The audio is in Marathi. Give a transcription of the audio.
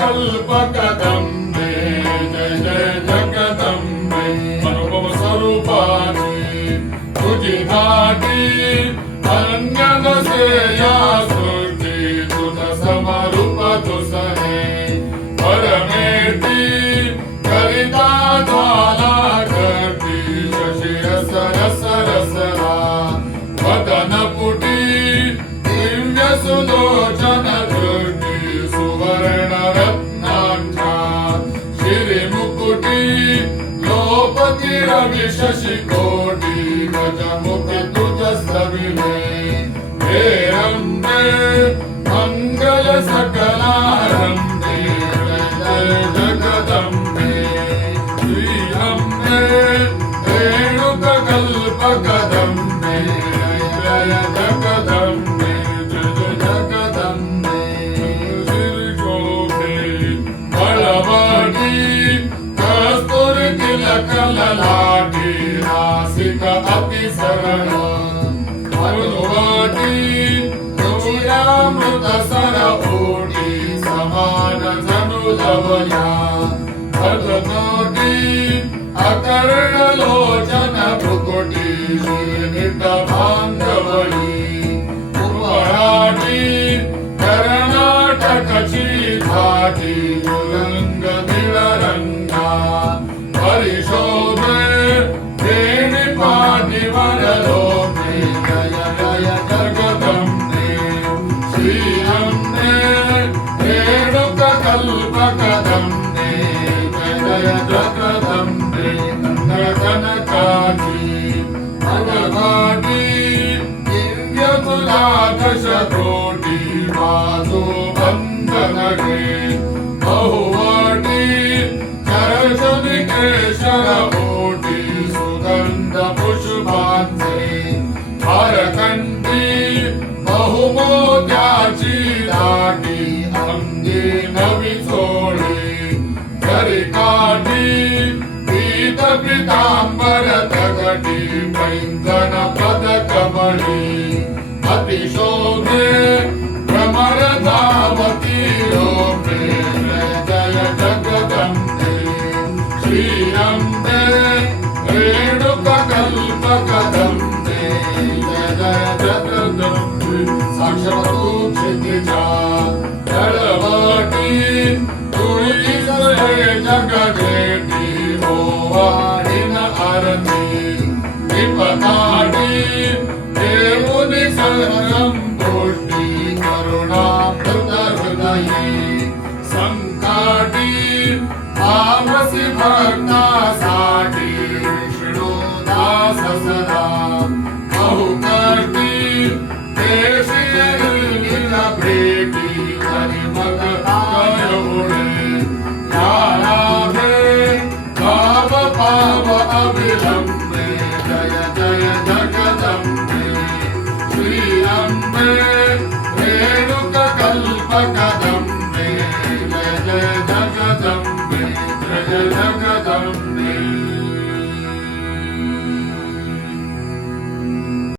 कल्पकदम्बे जय जय जगदम्बे अनुभव स्वरूपाची तुझी धाटी अनन्य नसे या सृष्टी तुझ समरूप दुसरे परमेटी करिता ज्वाला घटी शशी रस रस रसरा वदन पुटी दिव्य सुलोचन दृष्टी सुवर्ण रत्नांच्या श्रीमुकुटी लोपती रवि शशी कोटी गजमुख तुझ सविले हे रंबे मंगल सकलारंभे जय जगदंबे श्री अंबे रेणुक कल्पकदंबे जय जगदंबे जय जगदंबे श्रीशोभे बळवटी कस्तुरी तिलक ललाटी रासिक अति सरळ अनुवटी तुझ्यामृत सर ओटी समान जनु लवया भगनोटी अकर्ण लोचन भुकुटी श्रीनिट भांगवळी कुंभराटी कर्नाटकची घाटी मुरंग निळरंगा परिशोभे वेणी पाठीवर लोके जय जय जगदंबे श्री अंबे रेणुक कल्पकदंबे जय जय जगदंबे कनकाची भगवाटी दिव्य तुला दश कोटी बाजू बंधन घे बहुवाटी चरचनी केशर ओटी सुगंध पुष्पांचे हारकंठी बहुमोत्याची दाटी अंगी नवी चोळी घरी काठी पीत पीतांबर तगटी पैंजन पदकमळी अतिशोभे भ्रमरतावती लोके जय जय जगदंबे श्री अंबे रेणुक कल्पकदंबे जय जय जगदंबे साक्षात क्षितिजा तळवटी तुळी जगजेटी ओवाळीन आरती विपदाटी देवुनी संपुष्टी करुणामृत हृदयी संकाटी तामसी भक्तासाठी विष्णुदास सदा बहुकटी देशी भेटी हरि मग करुणे याराधे भाव भाव अविलंबे जय जय जगदंबे श्री अंबे रेणुक कल्पकदंबे जय जय जगदंबे जय जय जगदंबे